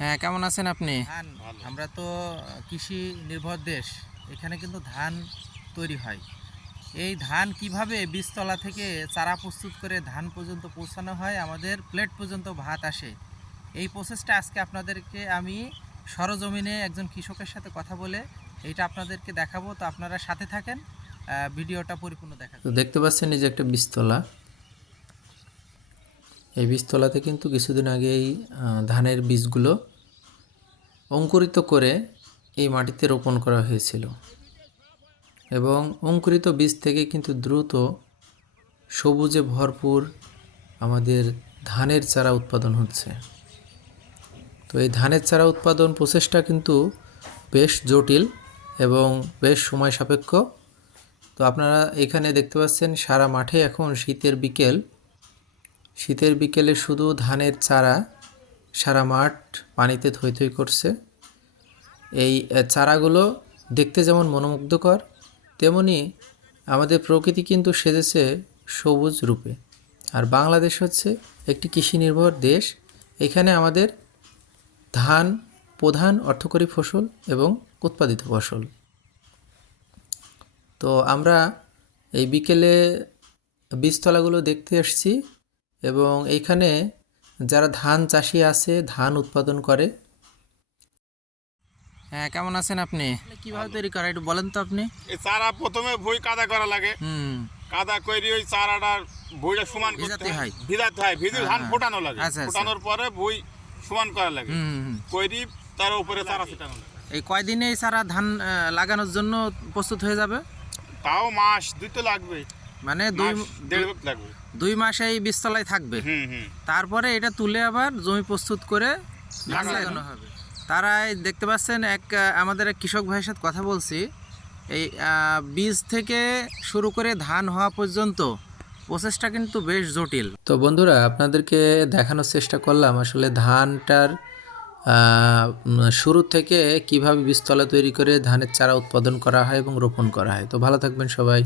হ্যাঁ, কেমন আছেন আপনি? ধান আমরা তো কৃষি নির্ভর দেশ। এখানে কিন্তু ধান তৈরি হয়। এই ধান কিভাবে বীজতলা থেকে চারা প্রস্তুত করে ধান পর্যন্ত পৌঁছানো হয়, আমাদের প্লেট পর্যন্ত ভাত আসে। এই প্রসেসটা আজকে আপনাদেরকে আমি সরজমিনে একজন কৃষকের সাথে কথা বলে এইটা আপনাদেরকে দেখাবো। তো আপনারা সাথে থাকেন, ভিডিওটা পরিপূর্ণ দেখা। তো দেখতে পাচ্ছেন এই যে একটা বীজতলা। এই বীজতলাতে কিন্তু কিছুদিন আগেই ধানের বীজগুলো অঙ্কুরিত করে এই মাটিতে রোপণ করা হয়েছিল এবং অঙ্কুরিত বীজ থেকে কিন্তু দ্রুত সবুজে ভরপুর আমাদের ধানের চারা উৎপাদন হচ্ছে। তো এই ধানের চারা উৎপাদন প্রসেসটা কিন্তু বেশ জটিল এবং বেশ সময় সাপেক্ষ। তো আপনারা এখানে দেখতে পাচ্ছেন সারা মাঠে এখন শীতের বিকেলে শুধু ধানের চারা সারা মাঠ পানিতে থই থই করছে। এই চারাগুলো দেখতে যেমন মনোমুগ্ধকর, তেমনি আমাদের প্রকৃতি কিন্তু সেজেছে সবুজ রূপে। আর বাংলাদেশ হচ্ছে একটি কৃষি নির্ভর দেশ। এখানে আমাদের ধান প্রধান অর্থকরী ফসল এবং উৎপাদিত ফসল। তো আমরা এই বিকেলে বীজতলাগুলো দেখতে এসেছি এবং এইখানে যারা ধান চাষি আছে, ধান উৎপাদন করে। হ্যাঁ, কেমন আছেন আপনি? কিভাবে তৈরি করা একটু বলেন তো আপনি। এই চারা প্রথমে ভুঁই কাদা করা লাগে। কাদা করে ওই চারাটার ভুঁইটা সমান করতে হয়, ভিজাতে হয়, ভিজে ধান ফোটানো লাগে। ফোটানোর পরে ভুঁই সমান করা লাগে, কইরি তার উপরে চারা ছিটানো লাগে। এই কয়দিনে এই চারা ধান লাগানোর জন্য প্রস্তুত হয়ে যাবে? তাও মাস দুই তো লাগবে, মানে দেড় লাগবে। 2 মাস এই বীজতলায় থাকবে। তারপরে এটা তুলে আবার জমি প্রস্তুত করে ধান লাগানো হবে। তারা দেখতে পাচ্ছেন আমাদের এক কৃষক ভাইয়ের সাথে কথা বলছি। এই বীজ থেকে শুরু করে ধান হওয়া পর্যন্ত প্রসেসটা কিন্তু বেশ জটিল। তো বন্ধুরা, আপনাদেরকে দেখানোর চেষ্টা করলাম আসলে ধানটার শুরু থেকে কিভাবে বীজতলা তৈরি করে ধানের চারা উৎপাদন করা হয় এবং রোপণ করা হয়। তো ভালো থাকবেন সবাই।